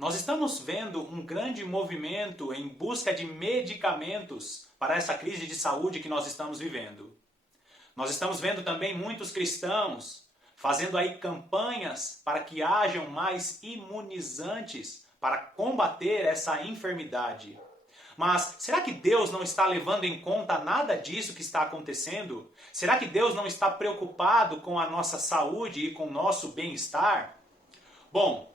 Nós estamos vendo um grande movimento em busca de medicamentos para essa crise de saúde que nós estamos vivendo. Nós estamos vendo também muitos cristãos fazendo aí campanhas para que hajam mais imunizantes para combater essa enfermidade. Mas será que Deus não está levando em conta nada disso que está acontecendo? Será que Deus não está preocupado com a nossa saúde e com o nosso bem-estar? Bom,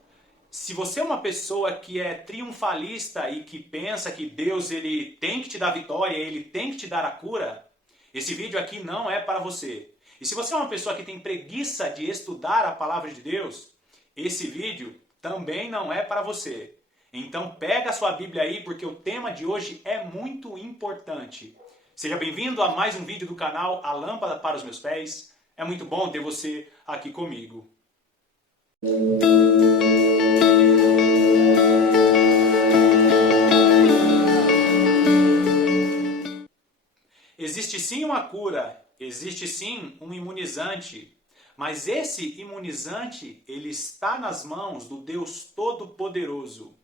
se você é uma pessoa que é triunfalista e que pensa que Deus ele tem que te dar vitória, ele tem que te dar a cura, esse vídeo aqui não é para você. E se você é uma pessoa que tem preguiça de estudar a palavra de Deus, esse vídeo também não é para você. Então pega a sua Bíblia aí porque o tema de hoje é muito importante. Seja bem-vindo a mais um vídeo do canal A Lâmpada para os Meus Pés. É muito bom ter você aqui comigo. Existe sim uma cura, existe sim um imunizante, mas esse imunizante ele está nas mãos do Deus Todo-Poderoso.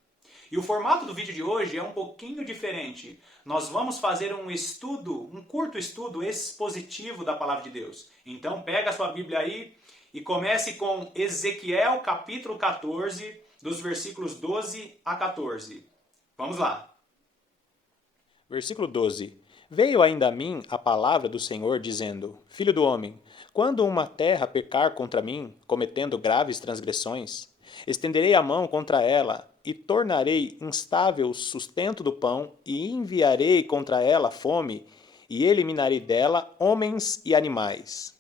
E o formato do vídeo de hoje é um pouquinho diferente. Nós vamos fazer um estudo, um curto estudo expositivo da Palavra de Deus. Então pega a sua Bíblia aí e comece com Ezequiel capítulo 14, dos versículos 12 a 14. Vamos lá. Versículo 12. Veio ainda a mim a palavra do Senhor, dizendo: Filho do homem, quando uma terra pecar contra mim, cometendo graves transgressões, estenderei a mão contra ela, e tornarei instável o sustento do pão, e enviarei contra ela fome, e eliminarei dela homens e animais.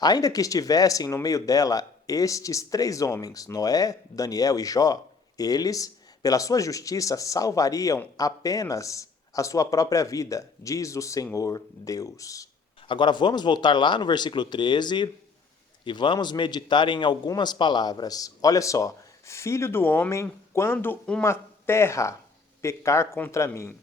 Ainda que estivessem no meio dela estes 3 homens, Noé, Daniel e Jó, eles, pela sua justiça, salvariam apenas a sua própria vida, diz o Senhor Deus. Agora vamos voltar lá no versículo 13 e vamos meditar em algumas palavras. Olha só, filho do homem, quando uma terra pecar contra mim.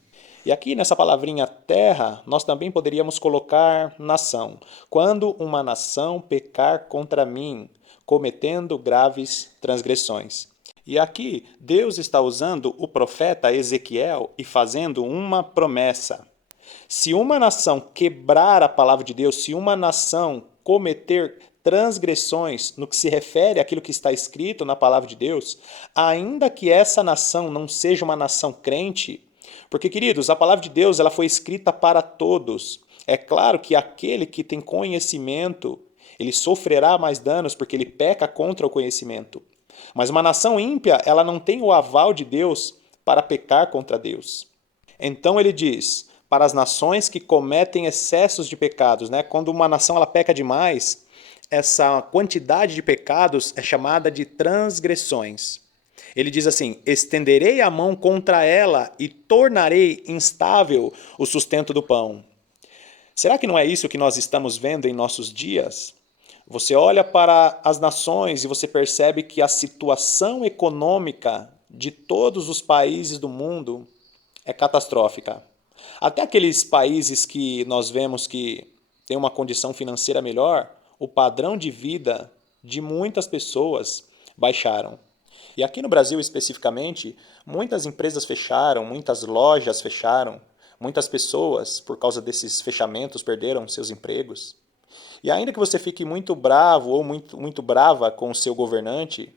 E aqui nessa palavrinha terra, nós também poderíamos colocar nação. Quando uma nação pecar contra mim, cometendo graves transgressões. E aqui Deus está usando o profeta Ezequiel e fazendo uma promessa. Se uma nação quebrar a palavra de Deus, se uma nação cometer transgressões no que se refere àquilo que está escrito na palavra de Deus, ainda que essa nação não seja uma nação crente, porque, queridos, a palavra de Deus ela foi escrita para todos. É claro que aquele que tem conhecimento, ele sofrerá mais danos porque ele peca contra o conhecimento. Mas uma nação ímpia, ela não tem o aval de Deus para pecar contra Deus. Então ele diz, para as nações que cometem excessos de pecados, né? Quando uma nação ela peca demais, essa quantidade de pecados é chamada de transgressões. Ele diz assim, estenderei a mão contra ela e tornarei instável o sustento do pão. Será que não é isso que nós estamos vendo em nossos dias? Você olha para as nações e você percebe que a situação econômica de todos os países do mundo é catastrófica. Até aqueles países que nós vemos que têm uma condição financeira melhor, o padrão de vida de muitas pessoas baixaram. E aqui no Brasil especificamente, muitas empresas fecharam, muitas lojas fecharam, muitas pessoas, por causa desses fechamentos, perderam seus empregos. E ainda que você fique muito bravo ou muito brava com o seu governante,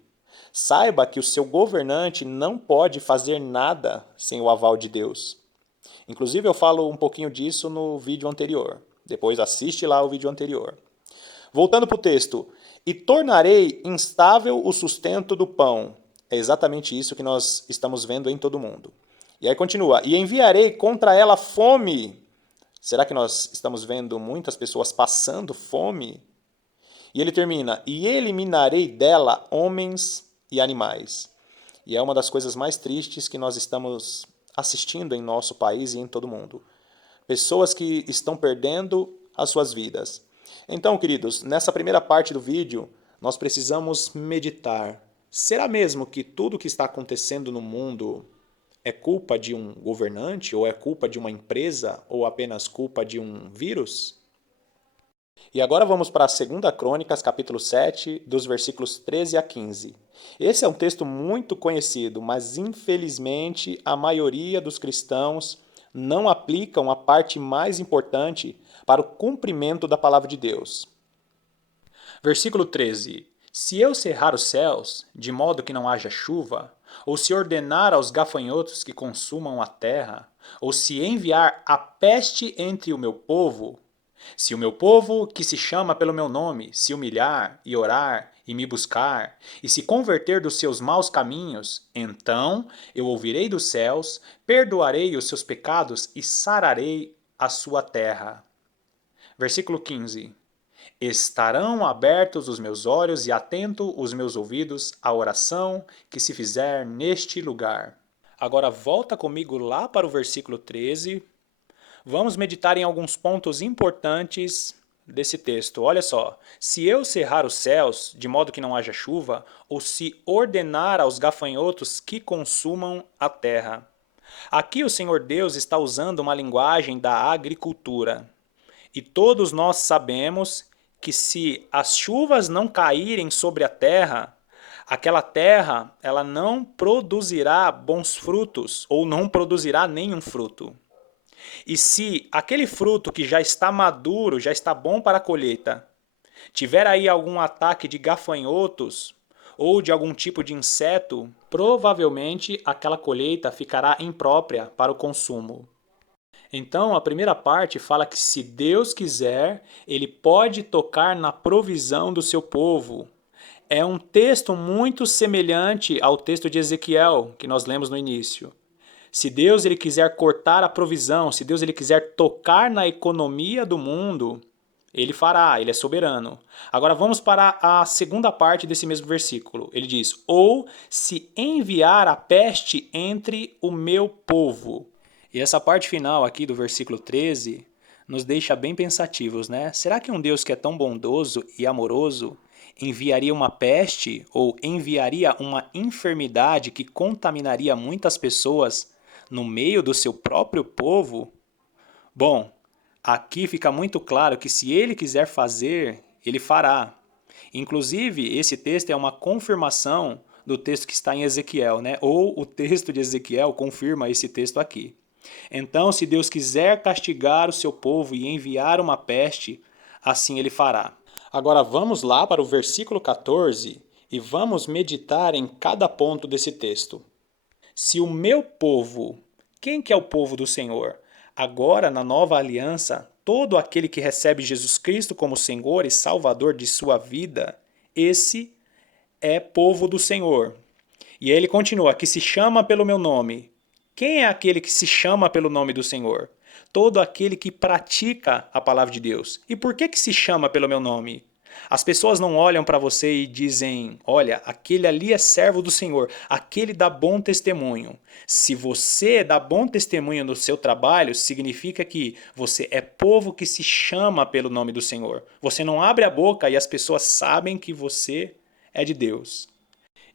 saiba que o seu governante não pode fazer nada sem o aval de Deus. Inclusive eu falo um pouquinho disso no vídeo anterior. Depois assiste lá o vídeo anterior. Voltando para o texto. E tornarei instável o sustento do pão. É exatamente isso que nós estamos vendo em todo mundo. E aí continua. E enviarei contra ela fome. Será que nós estamos vendo muitas pessoas passando fome? E ele termina. E eliminarei dela homens e animais. E é uma das coisas mais tristes que nós estamos assistindo em nosso país e em todo mundo. Pessoas que estão perdendo as suas vidas. Então, queridos, nessa primeira parte do vídeo, nós precisamos meditar. Será mesmo que tudo o que está acontecendo no mundo é culpa de um governante, ou é culpa de uma empresa, ou apenas culpa de um vírus? E agora vamos para a 2 Crônicas, capítulo 7, dos versículos 13 a 15. Esse é um texto muito conhecido, mas infelizmente a maioria dos cristãos não aplicam a parte mais importante para o cumprimento da palavra de Deus. Versículo 13: Se eu cerrar os céus, de modo que não haja chuva, ou se ordenar aos gafanhotos que consumam a terra, ou se enviar a peste entre o meu povo, se o meu povo, que se chama pelo meu nome, se humilhar e orar e me buscar, e se converter dos seus maus caminhos, então eu ouvirei dos céus, perdoarei os seus pecados e sararei a sua terra. Versículo 15. Estarão abertos os meus olhos e atento os meus ouvidos à oração que se fizer neste lugar. Agora volta comigo lá para o versículo 13. Vamos meditar em alguns pontos importantes desse texto. Olha só, se eu cerrar os céus, de modo que não haja chuva, ou se ordenar aos gafanhotos que consumam a terra. Aqui o Senhor Deus está usando uma linguagem da agricultura. E todos nós sabemos que se as chuvas não caírem sobre a terra, aquela terra ela não produzirá bons frutos ou não produzirá nenhum fruto. E se aquele fruto que já está maduro, já está bom para a colheita, tiver aí algum ataque de gafanhotos ou de algum tipo de inseto, provavelmente aquela colheita ficará imprópria para o consumo. Então, a primeira parte fala que se Deus quiser, Ele pode tocar na provisão do seu povo. É um texto muito semelhante ao texto de Ezequiel, que nós lemos no início. Se Deus ele quiser cortar a provisão, se Deus ele quiser tocar na economia do mundo, Ele fará, Ele é soberano. Agora vamos para a segunda parte desse mesmo versículo. Ele diz, ou se enviar a peste entre o meu povo. E essa parte final aqui do versículo 13 nos deixa bem pensativos, né? Será que um Deus que é tão bondoso e amoroso enviaria uma peste ou enviaria uma enfermidade que contaminaria muitas pessoas no meio do seu próprio povo? Bom, aqui fica muito claro que se ele quiser fazer, ele fará. Inclusive, esse texto é uma confirmação do texto que está em Ezequiel, né? Ou o texto de Ezequiel confirma esse texto aqui. Então, se Deus quiser castigar o seu povo e enviar uma peste, assim ele fará. Agora vamos lá para o versículo 14 e vamos meditar em cada ponto desse texto. Se o meu povo, quem que é o povo do Senhor? Agora, na nova aliança, todo aquele que recebe Jesus Cristo como Senhor e Salvador de sua vida, esse é povo do Senhor. E ele continua, que se chama pelo meu nome. Quem é aquele que se chama pelo nome do Senhor? Todo aquele que pratica a palavra de Deus. E por que se chama pelo meu nome? As pessoas não olham para você e dizem, olha, aquele ali é servo do Senhor, aquele dá bom testemunho. Se você dá bom testemunho no seu trabalho, significa que você é povo que se chama pelo nome do Senhor. Você não abre a boca e as pessoas sabem que você é de Deus.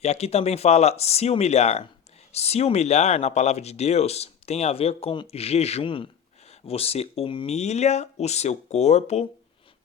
E aqui também fala se humilhar. Se humilhar na palavra de Deus tem a ver com jejum. Você humilha o seu corpo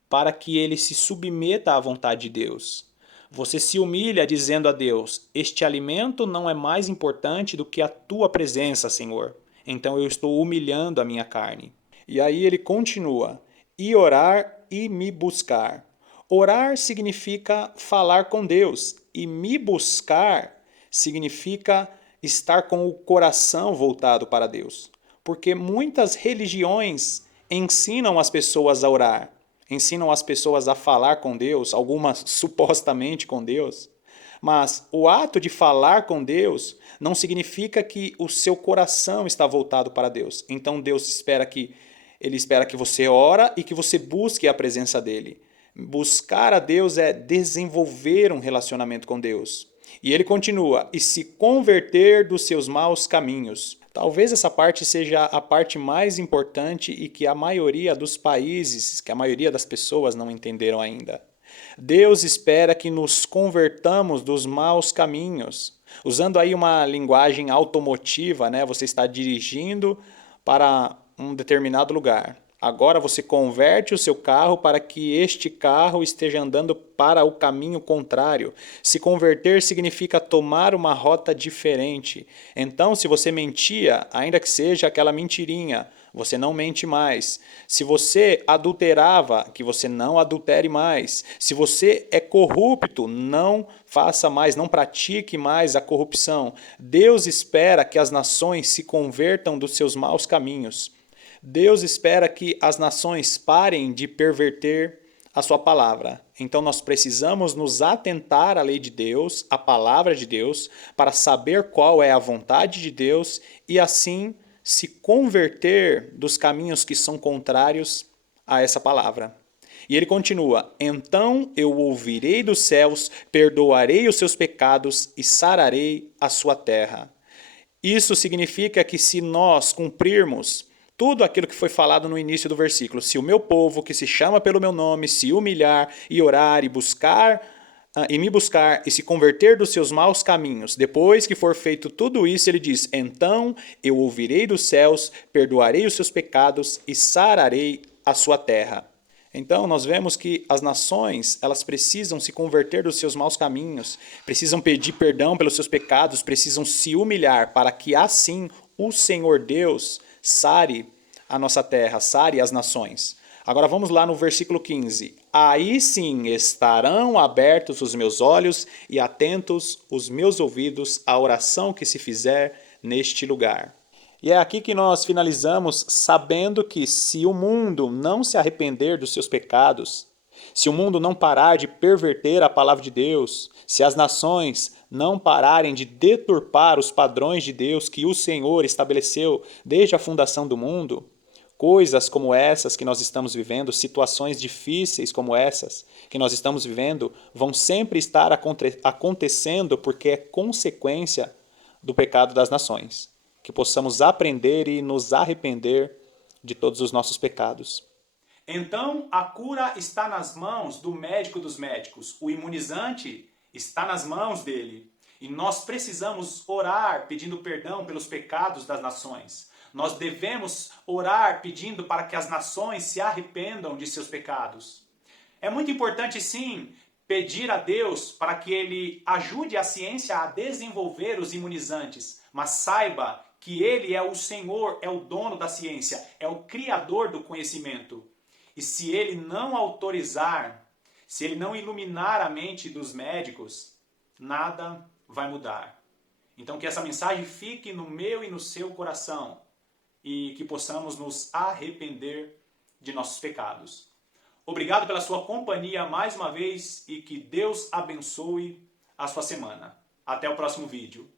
para que ele se submeta à vontade de Deus. Você se humilha dizendo a Deus, este alimento não é mais importante do que a tua presença, Senhor. Então eu estou humilhando a minha carne. E aí ele continua, e orar e me buscar. Orar significa falar com Deus e me buscar significa estar com o coração voltado para Deus. Porque muitas religiões ensinam as pessoas a orar, ensinam as pessoas a falar com Deus, algumas supostamente com Deus, mas o ato de falar com Deus não significa que o seu coração está voltado para Deus. Então Deus espera que você ora e que você busque a presença dele. Buscar a Deus é desenvolver um relacionamento com Deus. E ele continua, e se converter dos seus maus caminhos. Talvez essa parte seja a parte mais importante e que a maioria dos países, que a maioria das pessoas não entenderam ainda. Deus espera que nos convertamos dos maus caminhos. Usando aí uma linguagem automotiva, né? Você está dirigindo para um determinado lugar. Agora você converte o seu carro para que este carro esteja andando para o caminho contrário. Se converter significa tomar uma rota diferente. Então, se você mentia, ainda que seja aquela mentirinha, você não mente mais. Se você adulterava, que você não adultere mais. Se você é corrupto, não faça mais, não pratique mais a corrupção. Deus espera que as nações se convertam dos seus maus caminhos. Deus espera que as nações parem de perverter a sua palavra. Então nós precisamos nos atentar à lei de Deus, à palavra de Deus, para saber qual é a vontade de Deus e assim se converter dos caminhos que são contrários a essa palavra. E ele continua: então eu ouvirei dos céus, perdoarei os seus pecados e sararei a sua terra. Isso significa que se nós cumprirmos tudo aquilo que foi falado no início do versículo, se o meu povo, que se chama pelo meu nome, se humilhar e orar e buscar e me buscar e se converter dos seus maus caminhos, depois que for feito tudo isso, ele diz: então eu ouvirei dos céus, perdoarei os seus pecados e sararei a sua terra. Então nós vemos que as nações, elas precisam se converter dos seus maus caminhos, precisam pedir perdão pelos seus pecados, precisam se humilhar para que assim o Senhor Deus sare a nossa terra, sare as nações. Agora vamos lá no versículo 15. Aí sim estarão abertos os meus olhos e atentos os meus ouvidos à oração que se fizer neste lugar. E é aqui que nós finalizamos sabendo que se o mundo não se arrepender dos seus pecados, se o mundo não parar de perverter a palavra de Deus, se as nações não pararem de deturpar os padrões de Deus que o Senhor estabeleceu desde a fundação do mundo, coisas como essas que nós estamos vivendo, situações difíceis como essas que nós estamos vivendo, vão sempre estar acontecendo porque é consequência do pecado das nações. Que possamos aprender e nos arrepender de todos os nossos pecados. Então, a cura está nas mãos do médico dos médicos. O imunizante está nas mãos dele. E nós precisamos orar pedindo perdão pelos pecados das nações. Nós devemos orar pedindo para que as nações se arrependam de seus pecados. É muito importante, sim, pedir a Deus para que Ele ajude a ciência a desenvolver os imunizantes. Mas saiba que Ele é o Senhor, é o dono da ciência, é o criador do conhecimento. E se Ele não autorizar, se Ele não iluminar a mente dos médicos, nada vai mudar. Então que essa mensagem fique no meu e no seu coração e que possamos nos arrepender de nossos pecados. Obrigado pela sua companhia mais uma vez e que Deus abençoe a sua semana. Até o próximo vídeo.